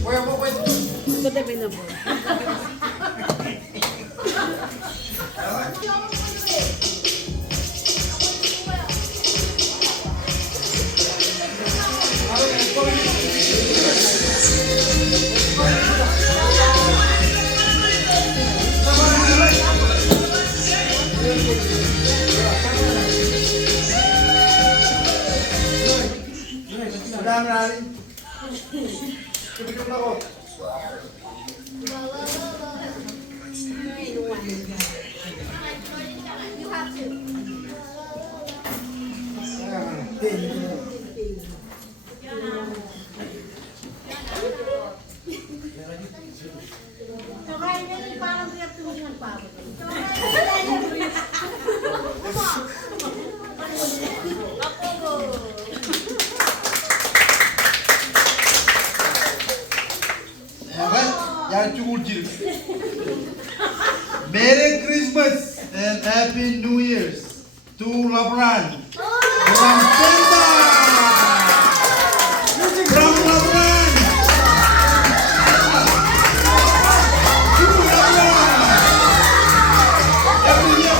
Good available. Madami natin. Tuminom ako. Merry Christmas and Happy New Year's to LeBron from Tampa. From LeBron to LeBron. Every year.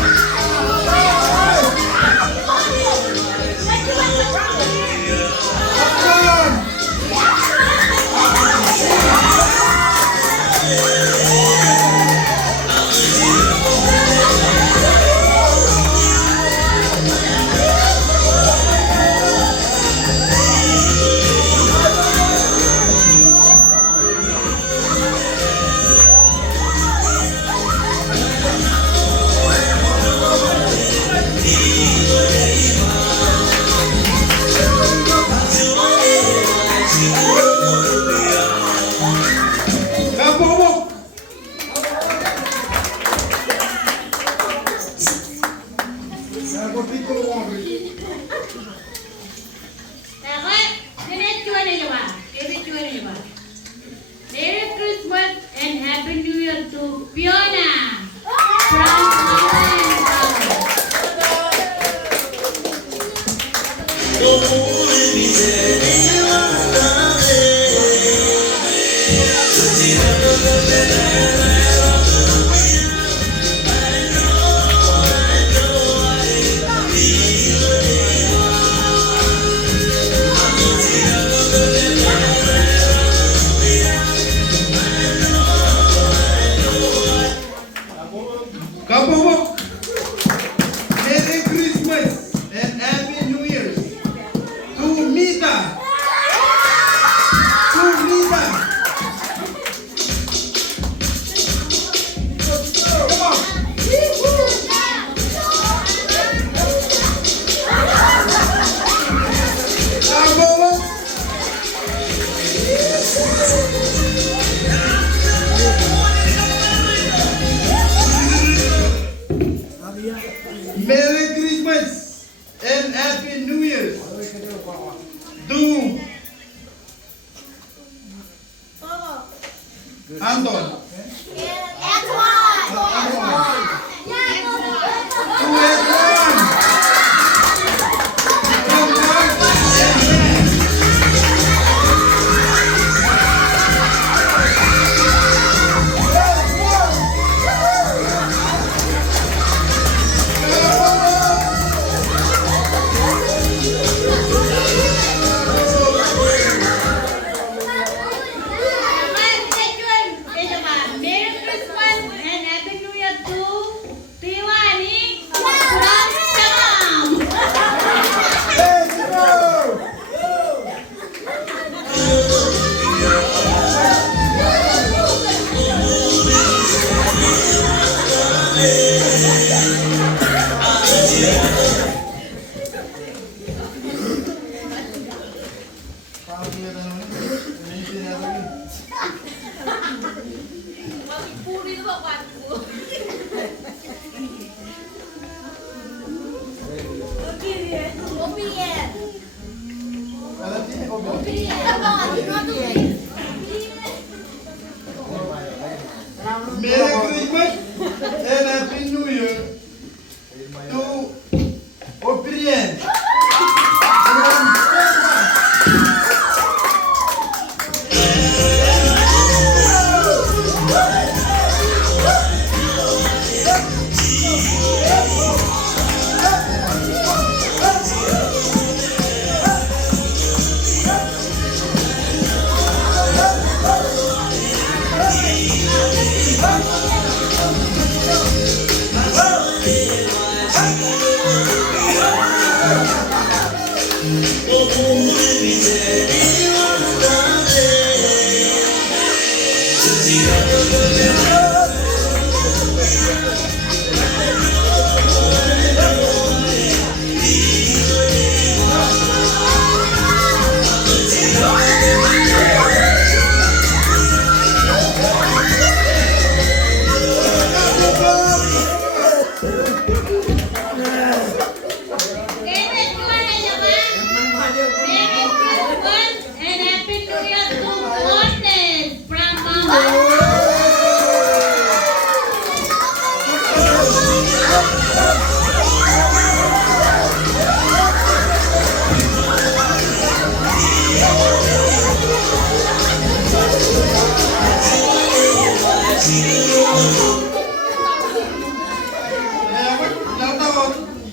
Merry Christmas and Happy New Year to Fiona from Merry Christmas and Happy New Year's to Mita. To Mita. Come on. Merry Christmas and Happy New Year's to Anton.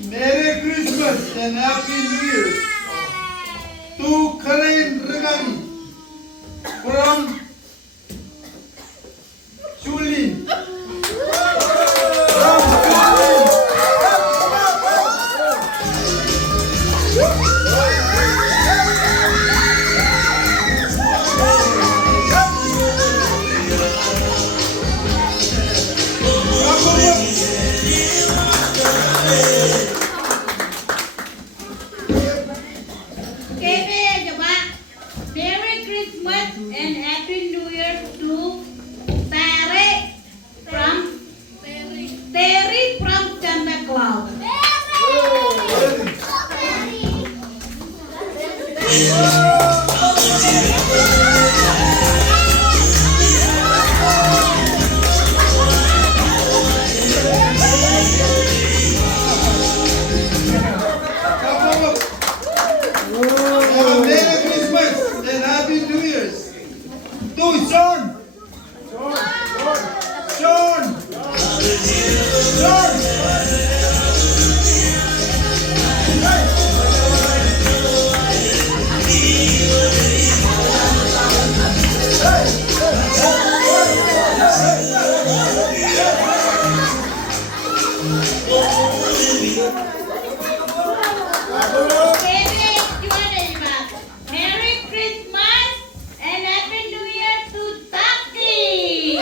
Merry Christmas and Happy New Year to Karen Regani from Chulin. Merry Christmas and Happy New Year to Terry from Santa Claus. Merry Christmas and Happy New Year's to John. Merry Christmas and Happy New Year to Taki.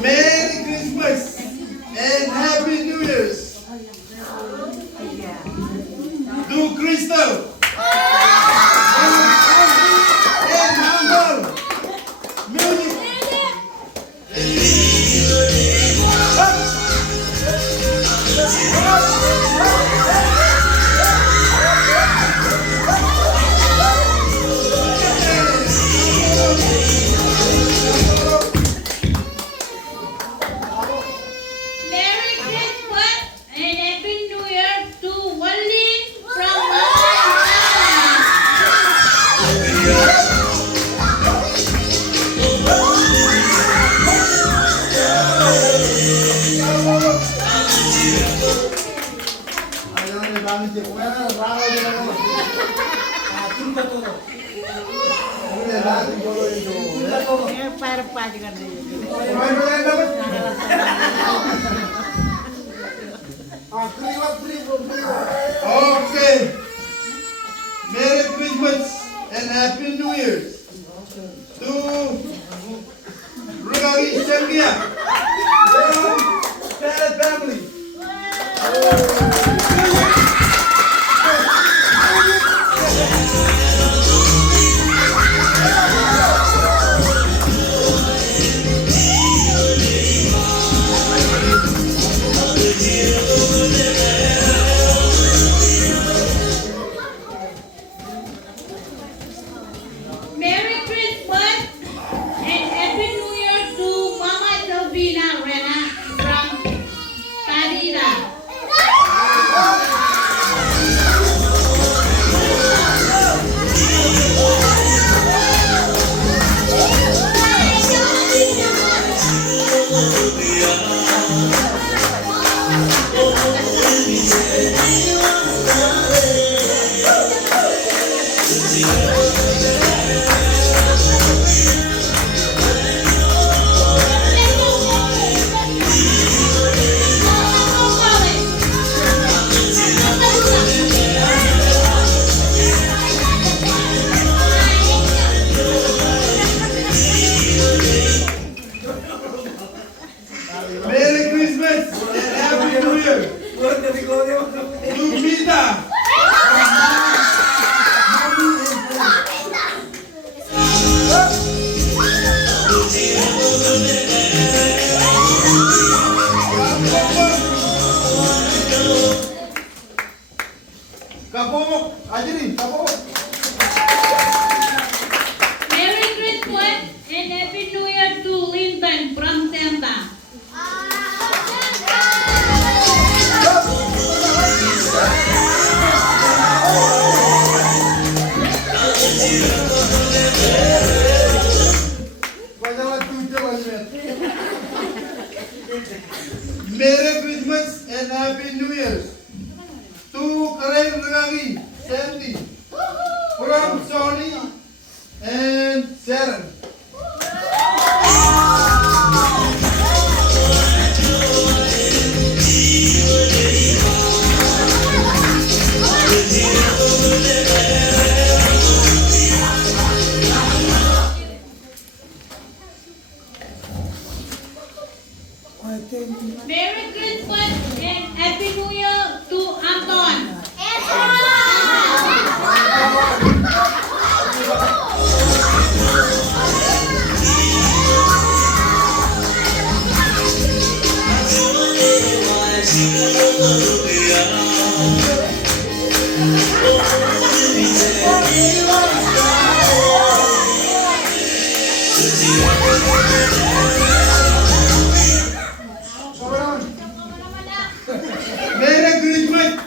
Merry Christmas and Happy New Year's to Crystal and Uncle. Music. Merry Christmas and Happy New Year to Wally from Mama Okay. Merry Christmas and Happy New Year's to Regari Sylvia from Salad Family. Merry Christmas and Happy New Year to Mama Merry Christmas and Happy New Year to Anton. Merry Christmas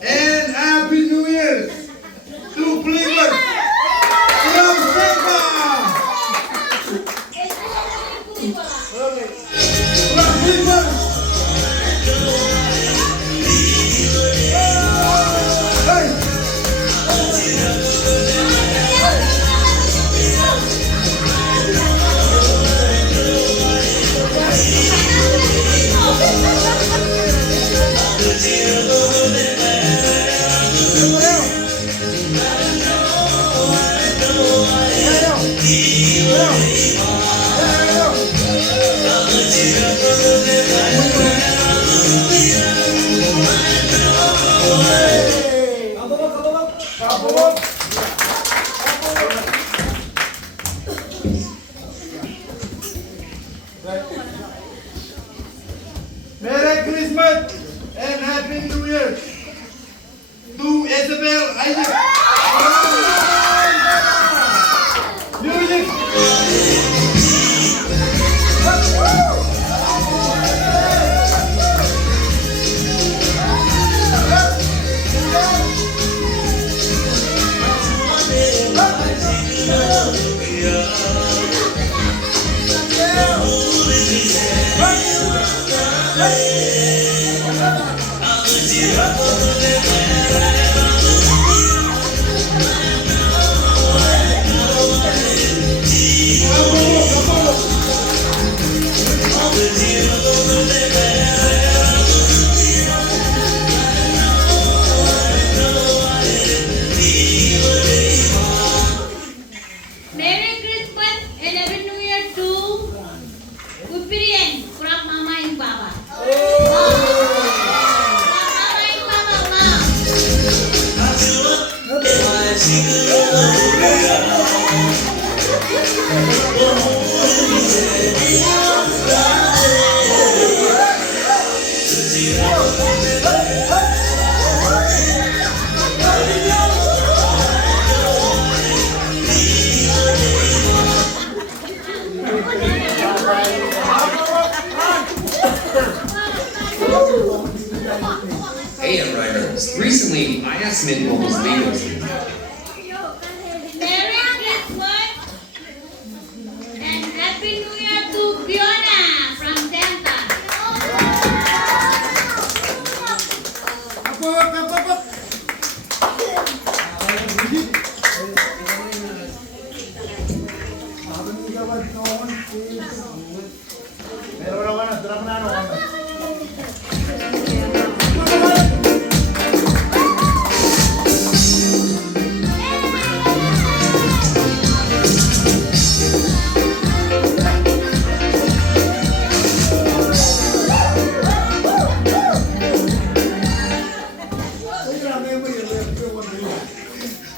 and Happy New Year to Flavor from Santa. From Flavor. Merry Christmas and Happy New Year to Isabel Isaac. Music. Merry Christmas and Happy New Year to Upirian from Mama and Papa. From Mama and Papa, Mom. Hey, writers. Recently, I asked Mint what was legal to do. Merry Christmas and Happy New Year to Fiona from Santa.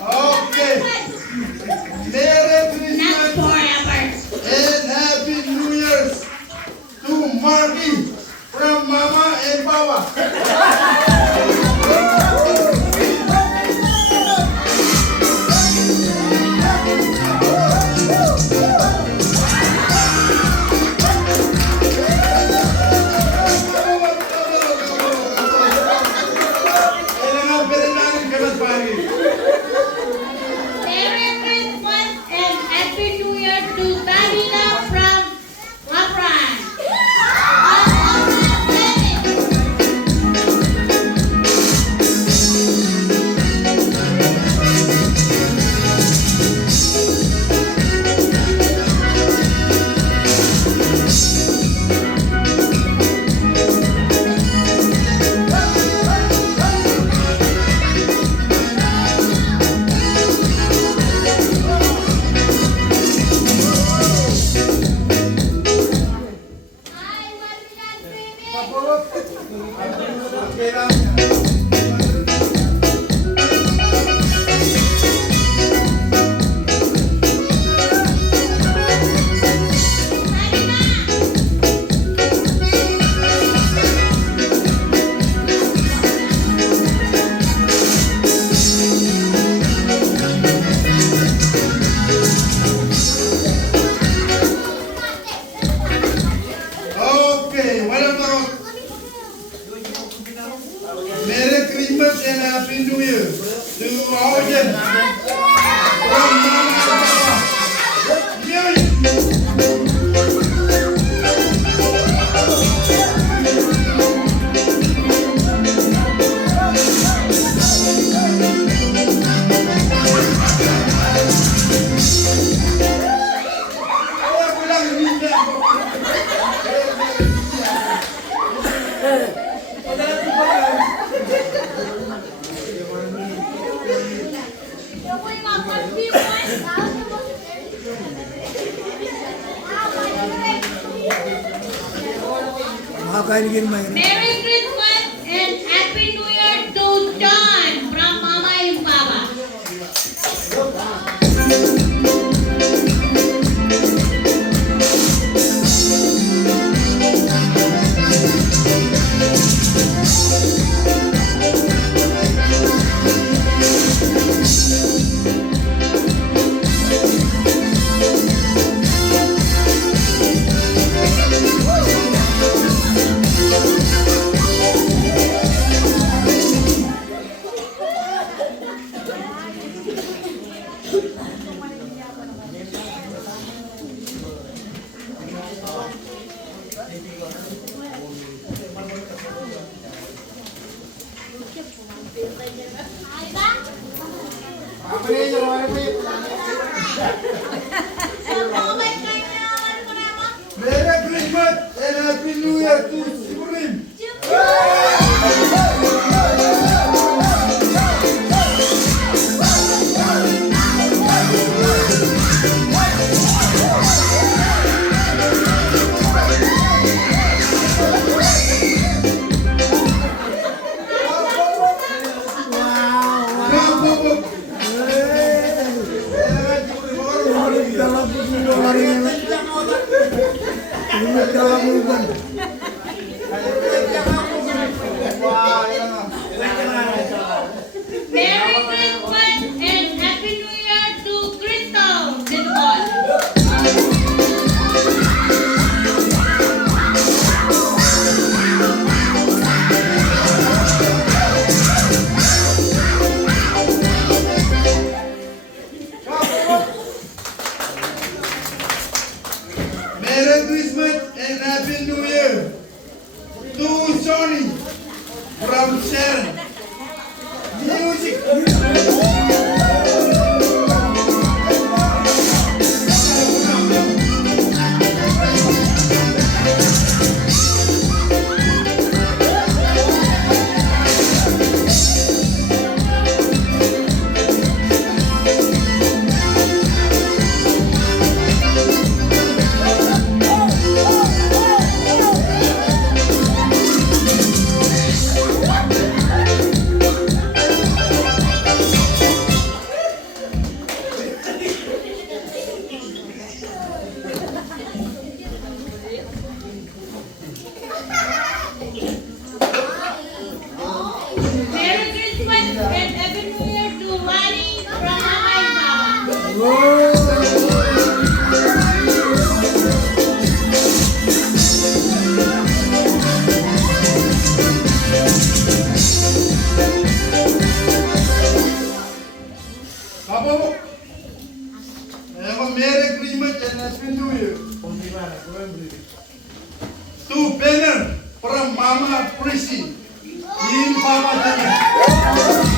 Okay. Merry Not Christmas forever. and Happy New Year to Marky from Mama and Papa. Merry Christmas and Happy New Year to Danila from Lapran. Merry Christmas and Happy New Year to John from Mama and Papa. Merry Christmas and Happy New Year to Supreme. Merry Christmas and Happy New Year to Crystal. Dito po. Merry Christmas and Happy New Year to Sony from Sharon. Music. Merry Christmas and Happy New Year to Lani from Mama and Papa. Papa, have a Merry Christmas and Happy New Year to Banner from Mama Prissy in Papa Dana.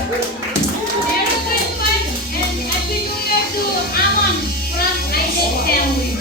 Merry Christmas and Happy New Year to Amon from Aiden family.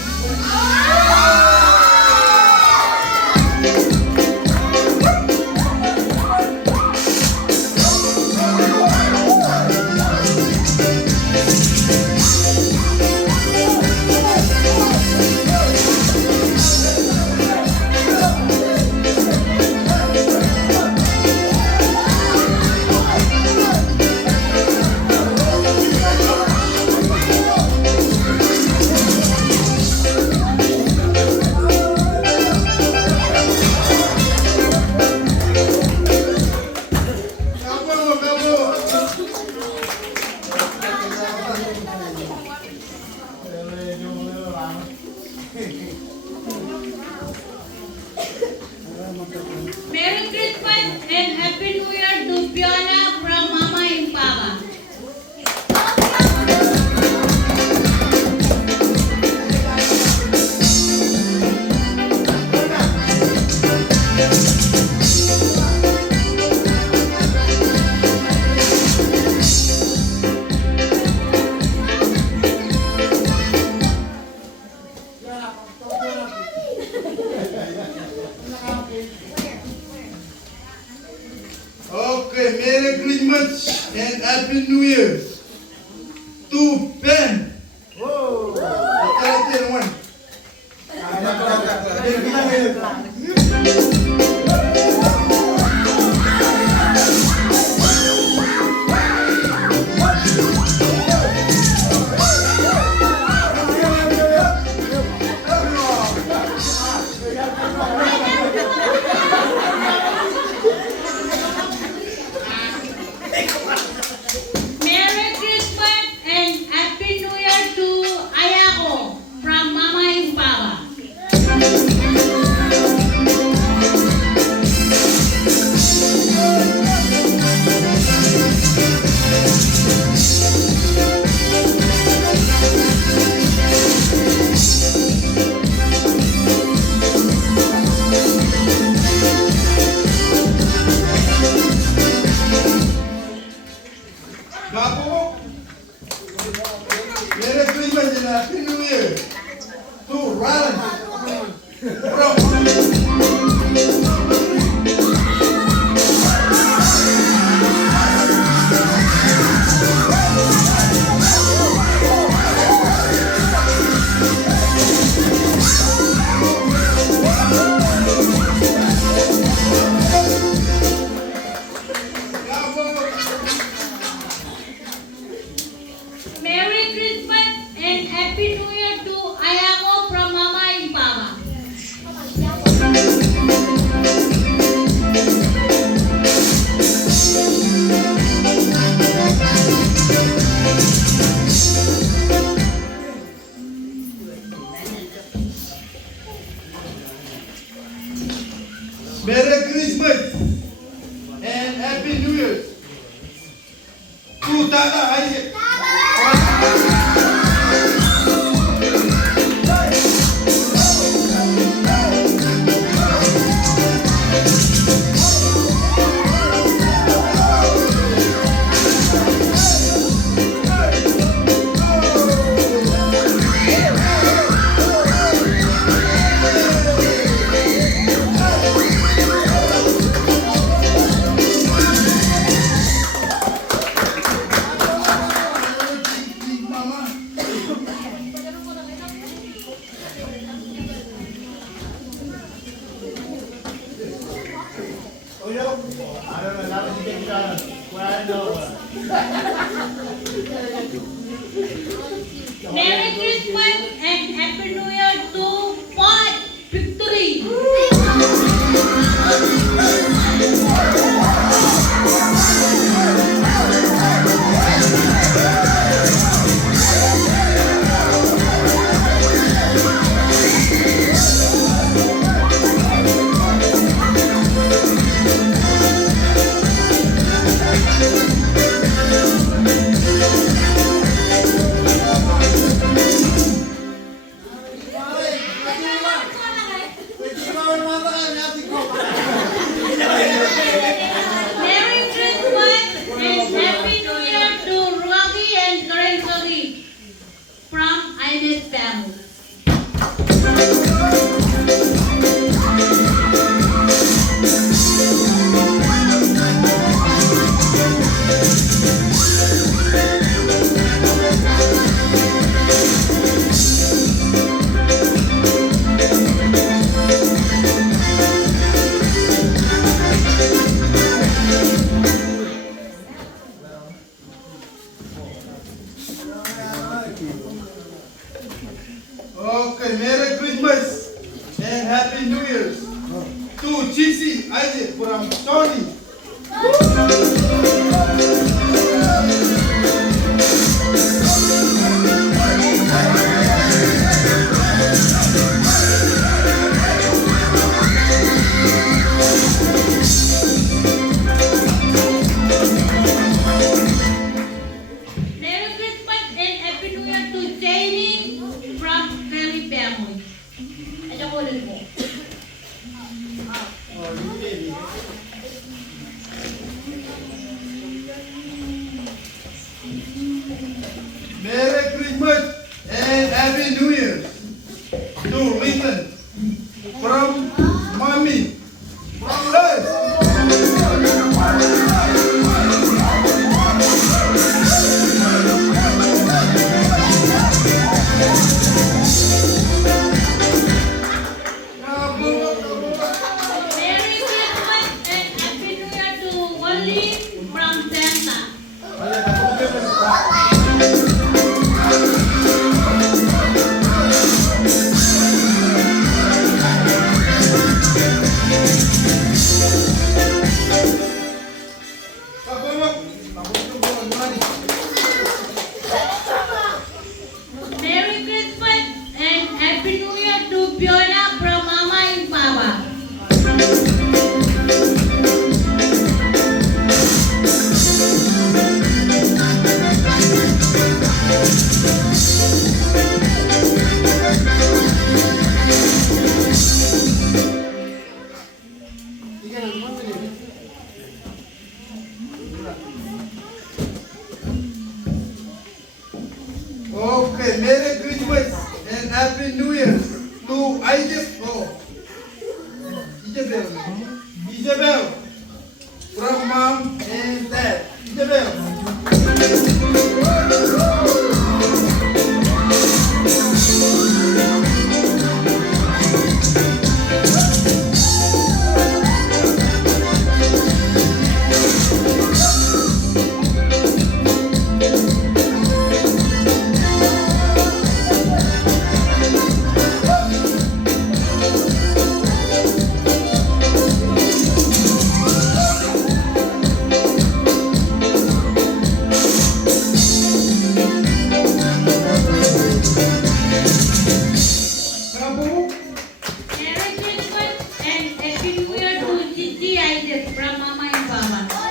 Merry Christmas and Happy New Year to Fiona from Mama and Papa. Okay, Merry Christmas and Happy New Year to Ben. Whoa. Okay, one. Merry Christmas and Happy New Year to Ayako from Mama and Papa. Gapo. Merry Christmas and Happy New Year to Ron. Merry Christmas and Happy New Year to Ayako from Mama and Papa. Merry Christmas and Happy New Year to Tata Isaac. Merry Christmas and Happy New Year to Pot Victory. Merry Christmas and Happy New Year to Rocky and Lorenzo from Ines family. Okay, Merry Christmas and Happy New Year to Chisi Isaac from Tony. Merry Christmas and Happy New Year to Jamie from Kelly family. Ito ko ulit po. Merry Christmas and Happy New Year to Lincoln from Mommy. Hey! Isaac, oh, Isabel. Isabel, from mom and dad. Isabel. Merry Christmas and Happy New Year to Gigi Isaac from Mama and Papa.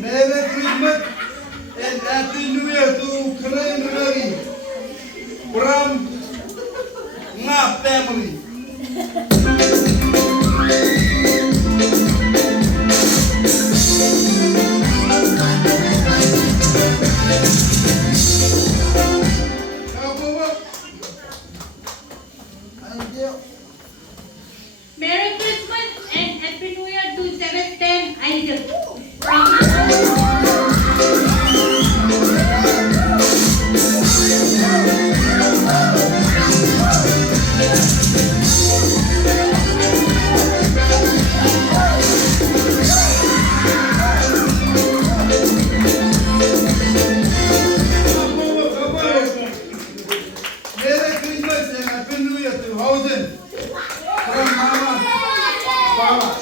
Merry Christmas and Happy New Year to Karen Ravi from my family. Merry Christmas and Happy New Year to 710 Isaac from Merry Christmas and Happy New Year to Housen from Mama, Papa.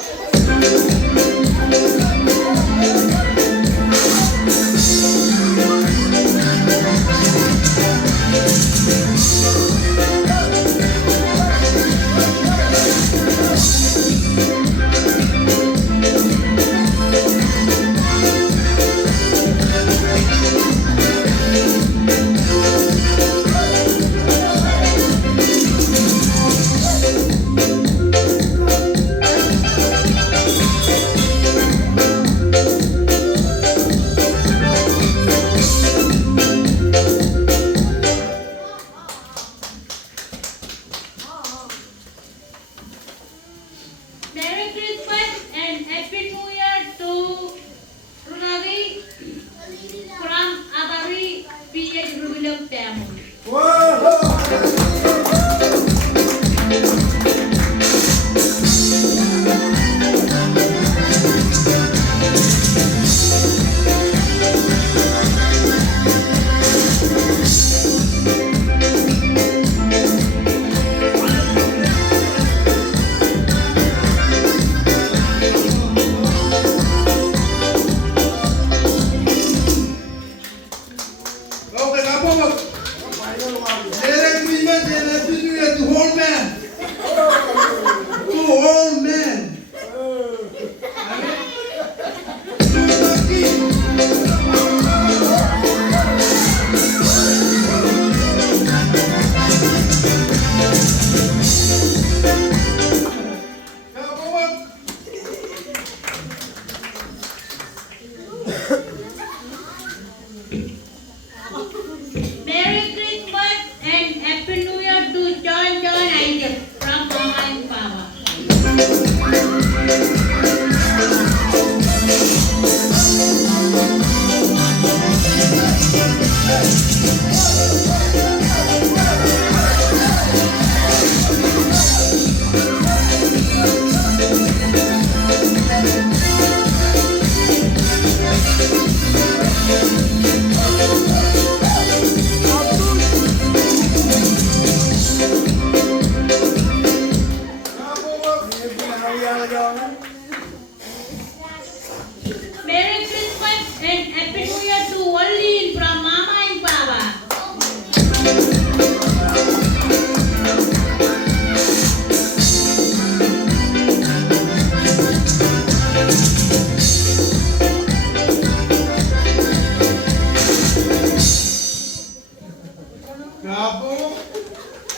Kapo.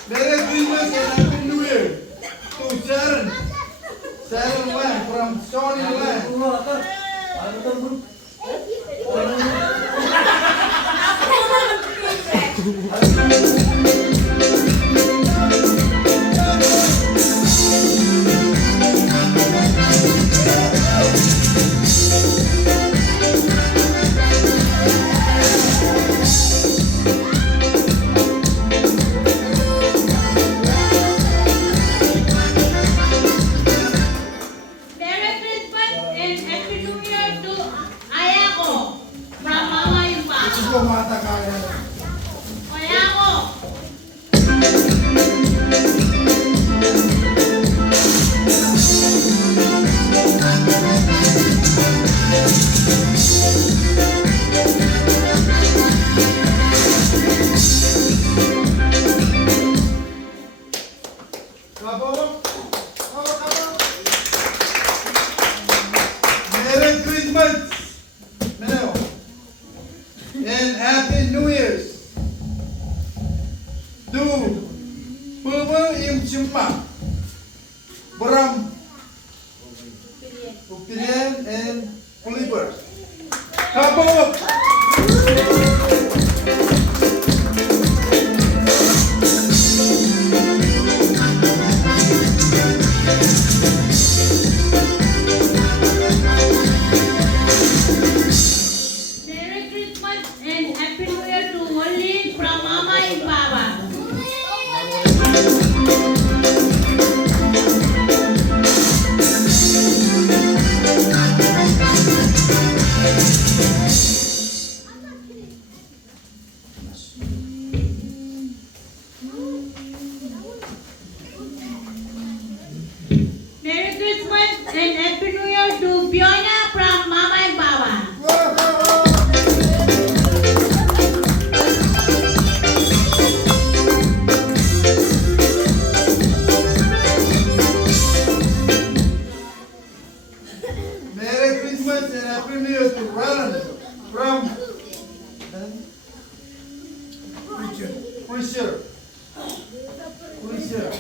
Merry Christmas and Happy New Year to Sharon. Sharon Wan from Sony Wan. Merry Christmas and Happy New Year to Ayako from Mama and Papa. Ito mata kaya. Ayako. Kapo. Merry Christmas. Meno. And Happy New Year's to Puma Im Chimma from Upilian and Puliper. Kapo. Merry Christmas and Happy New Year to Wally from Mama and Papa. Merry Christmas and Happy New Year to Fiona from Mama and Papa. Merry Christmas and Happy New Year to Ron from Pusher. Okay.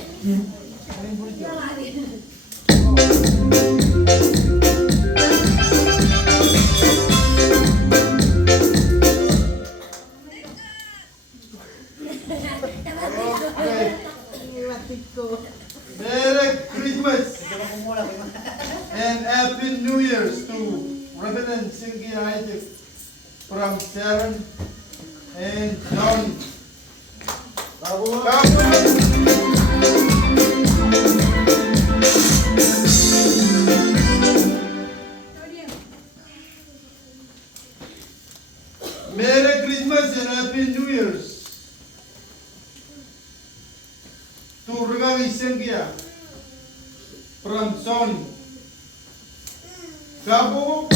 Merry Christmas and Happy New Year's to Reverend Singi Isaac from Sharon and John. Merry Christmas and Happy New Year's to Regang Isengia from Sony. Kapo.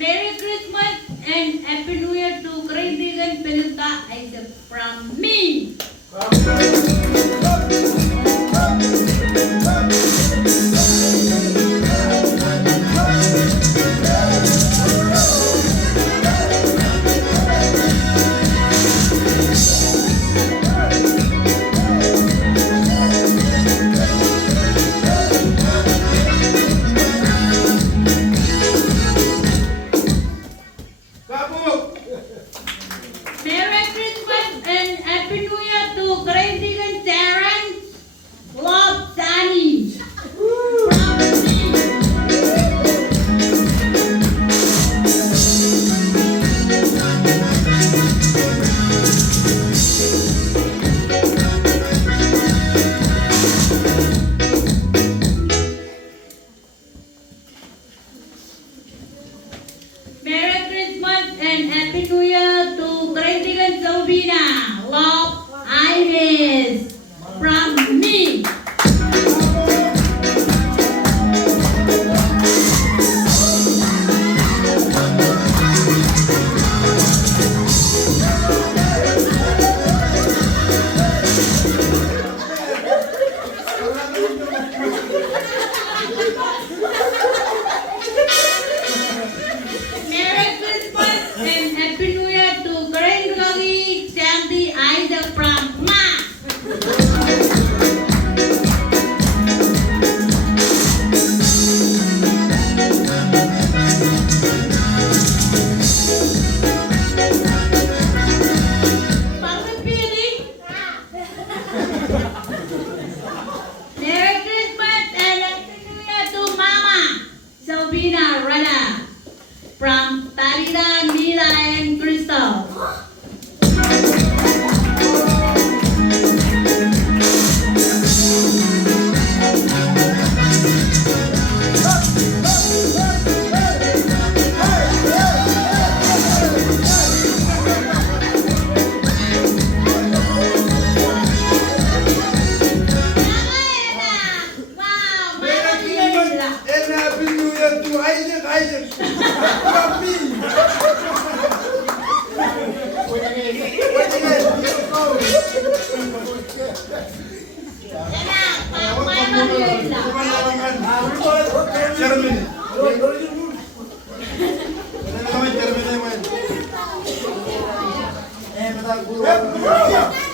Merry Christmas and Happy New Year to Great Vegan Peluta Isaac from me. Kapo. Merry Christmas and Happy New Year to Great Vegan Sharon, Love Sunny from me. Merry Christmas and Happy New Year to Great Vegan Sylvina, Love Iris from me.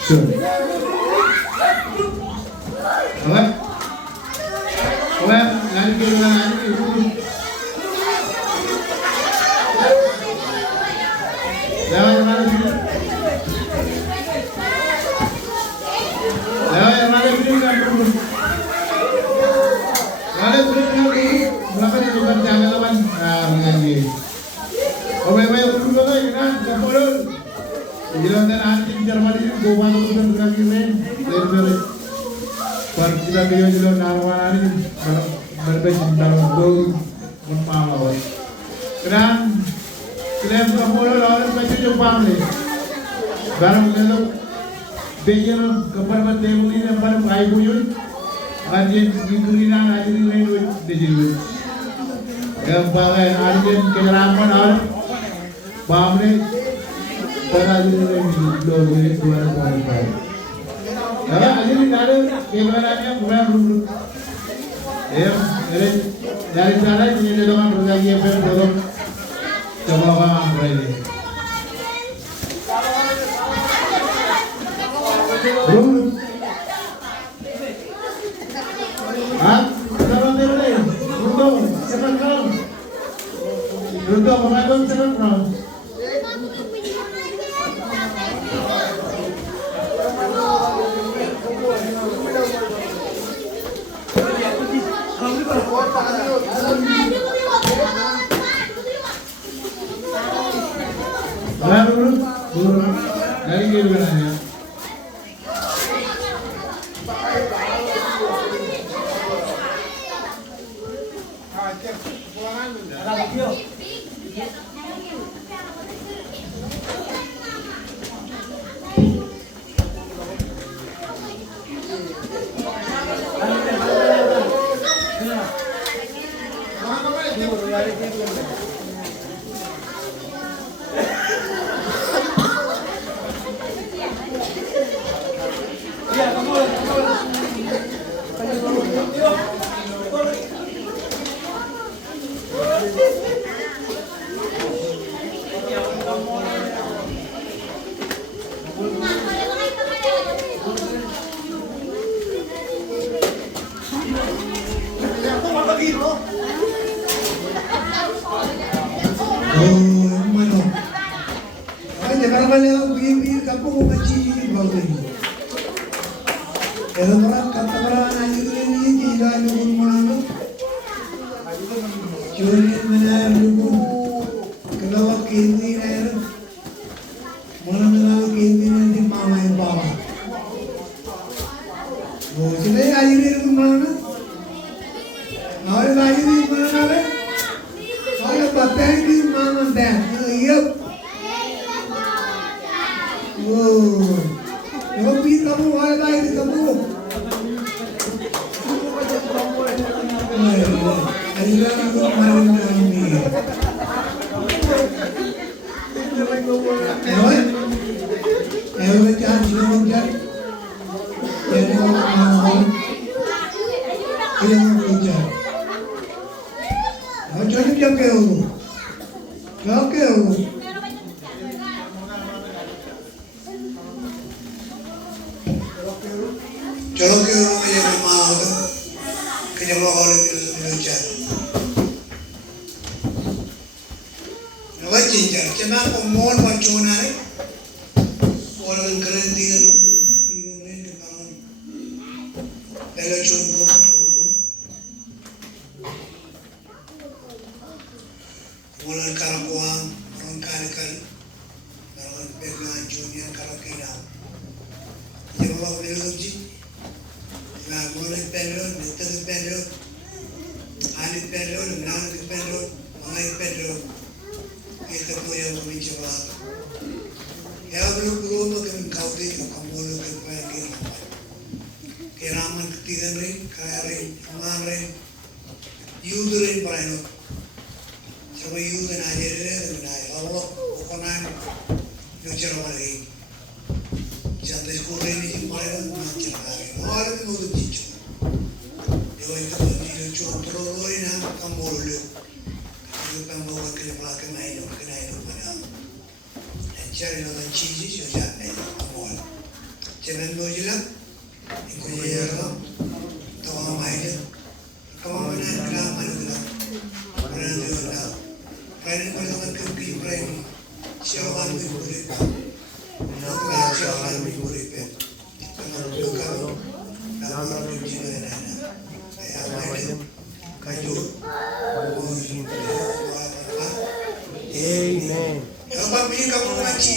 Sure. Apa? Well, lagi ke mana ini? Lewat mana sini? Lewat mana sini kan? Lewat sini berapa ni bukan jangan lawan. Mengangi. Baik dulu kan, kapolul. Jalan nanti Jerman itu goba tu lagi main. Dari Partida dia jalan narwana ini berbeda dalam gol mempawai. Kemudian klaim kapolul orang macam Jepang ni. Barang kalau bejer kapal bertemu ini nampak baik buyun. Ajen gigurinan ajen lain dejil. Yang bagai ajen kejerangan orang bamre. Terlalu logo ini dua baik. Kalau aja ni ada kebenarannya bukan belum. Dari sana ini dia orang berlagi apa belum. Coba orang berani. Belum. Kalau dia boleh, runtuh, sekarang kalau runtuh pemain sekarang. Dari kebenarannya. Jangan dojilah, ikut je lah. Tahu apa itu? Kamu mana gerak mana gerak? Mana gerak? Kerana kalau kan kempi berani, siapa yang berikut? Nak siapa yang berikut? Kalau kau nama lucu mana? Ayam kayu, Amen. Apa pilih kamu ngaji?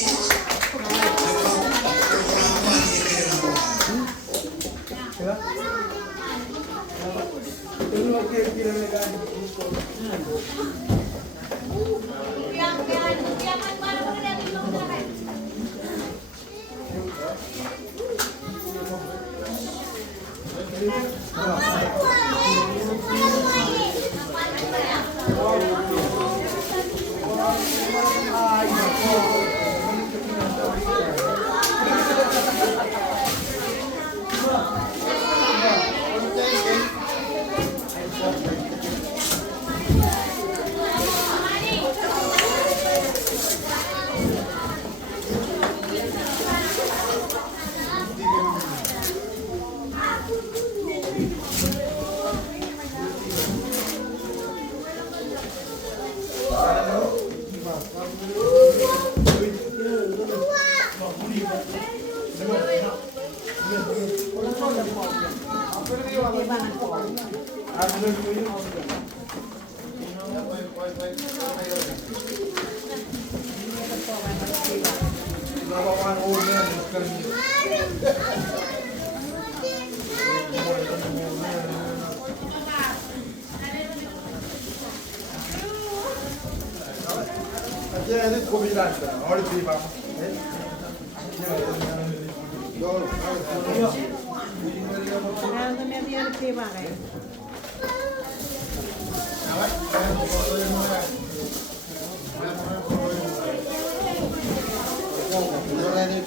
Orang ini